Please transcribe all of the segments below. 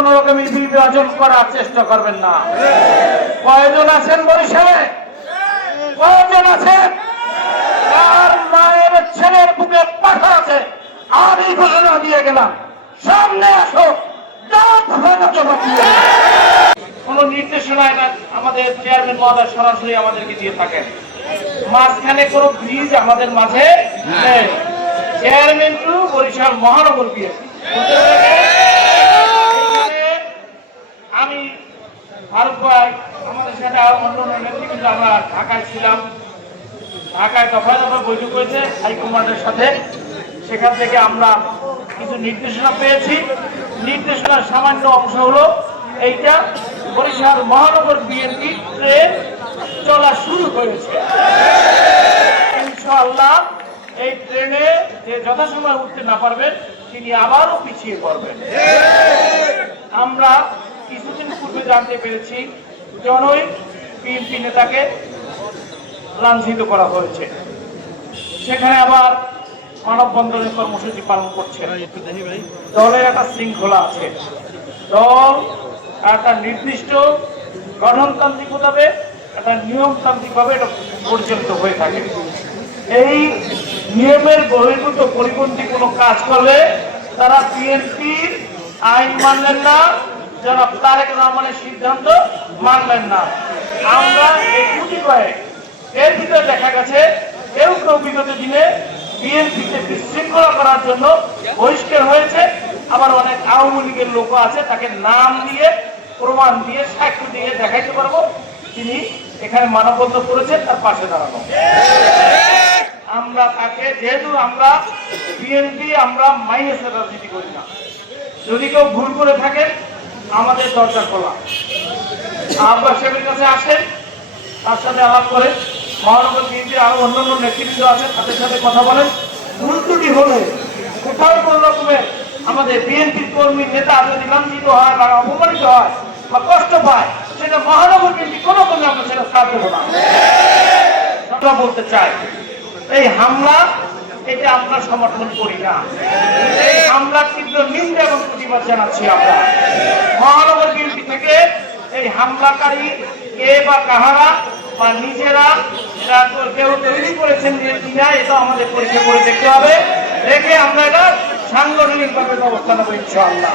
কোন রকমের বিভাজন করার চেষ্টা করবেন না। কয়জন আছেন বরিশালে? কয়জন আছেন? তার মায়ের ছেলের বুকে পাঠা আছে। আমি ঘোষণা দিয়ে গেলাম সামনে আসো কোন নির্দেশনা এটা আমাদের চেয়ারম্যান মহোদয় সরাসরি আমাদেরকে দিয়ে থাকেন। মাঝখানে কোন ব্রিজ আমাদের মাঝে নেই। চেয়ারম্যান টু বরিশাল মহানগর বিএনপি আমি ফারুক ভাই, আমাদের সাথে আরও অন্য অন্য নেতৃবৃন্দ আমরা ঢাকায় ছিলাম। ঢাকায় দফায় দফায় বৈঠক হয়েছে হাইকমান্ডের সাথে। সেখান থেকে আমরা কিছু নির্দেশনা পেয়েছি। নির্দেশনার সামান্য অংশ হলো এইটা বরিশাল মহানগর বিএনপি ট্রেন চলা শুরু হয়েছে ইনশাআল্লাহ এই ট্রেনে যে যথাসময় উঠতে না পারবেন, তিনি আবারও পিছিয়ে পড়বেন। আমরা কিছুদিন জানতে পেরেছি জনই বিএনপি নেতাকে লাঞ্ছিত করা হয়েছে। সেখানে আবার মানববন্ধনের কর্মসূচি পালন করছে। দলের একটা শৃঙ্খলা আছে। দল একটা নির্দিষ্ট গঠনতান্ত্রিকভাবে একটা নিয়মতান্ত্রিকভাবে এটা পরিচালিত হয়ে থাকে। এই নিয়মের বহির্ভূত পরিপন্থী কোনো কাজ করলে তারা বিএনপির আইন মানলেন না জনাব তারেক রহমানের সিদ্ধান্ত মানলেন না। আমরা এই কয়েক এর ভিতরে দেখা গেছে কেউ কেউ বিগত দিনে বিএনপিতে বিশৃঙ্খলা করার জন্য বহিষ্কার হয়েছে। আবার অনেক আওয়ামী লীগের লোক আছে, তাকে নাম দিয়ে, প্রমাণ দিয়ে, সাক্ষ্য দিয়ে দেখাইতে পারব। তিনি এখানে মানববন্ধ করেছেন, তার পাশে দাঁড়ানো। আমরা তাকে, যেহেতু আমরা বিএনপি, আমরা মাইনাসের রাজনীতি করি না। যদি কেউ ভুল করে থাকেন আমাদের দরজা খোলা আব্বাস সাহেবের কাছে আসেন, তার সাথে আলাপ করেন। মহানগর বিএনপির আরও অন্যান্য নেতৃবৃন্দ আছেন, তাদের সাথে কথা বলেন। ভুল ত্রুটি হলে, কোথাও কোন রকমের আমাদের বিএনপির কর্মী নেতা যদি লাঞ্ছিত হয় বা অপমানিত হয় বা কষ্ট পায়, সেটা মহানগর বিএনপি কোনো কোনো আমরা সেটা দেবো না। কথা বলতে চাই, এই হামলা এটা আমরা সমর্থন করি না। হামলার তীব্র নিন্দা এবং প্রতিবাদ জানাচ্ছি আমরা। মহানগর বিএনপি থেকে এই হামলাকারী কে বা কাহারা বা নিজেরা কেউ তৈরি করেছেন কিনা এটা আমাদের পরীক্ষা করে দেখতে হবে। দেখে আমরা এটা সাংগঠনিক ভাবে ব্যবস্থা নেব ইনশাআল্লাহ।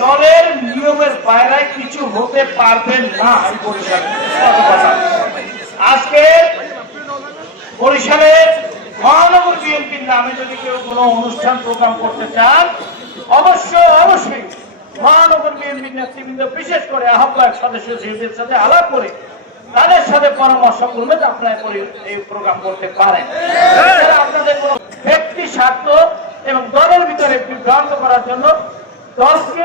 দলের নিয়মের বাইরে কিছু হতে পারবেন না আজকে বরিশালের মহানগর বিএনপির নামে যদি কেউ কোনো অনুষ্ঠান, প্রোগ্রাম করতে চান, অবশ্যই অবশ্যই মহানগর বিএনপির নেতৃবৃন্দ, বিশেষ করে আহ্বায়ক সদস্য সচিবদের সাথে আলাপ করে, তাদের সাথে পরামর্শ করবে আপনারা এই প্রোগ্রাম করতে পারেন। আপনাদের কোনো ব্যক্তি স্বার্থ এবং দলের ভিতরে বিভ্রান্ত করার জন্য, দলকে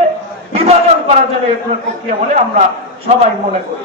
বিভাজন করার জন্য এরকম প্রক্রিয়া বলে আমরা সবাই মনে করি।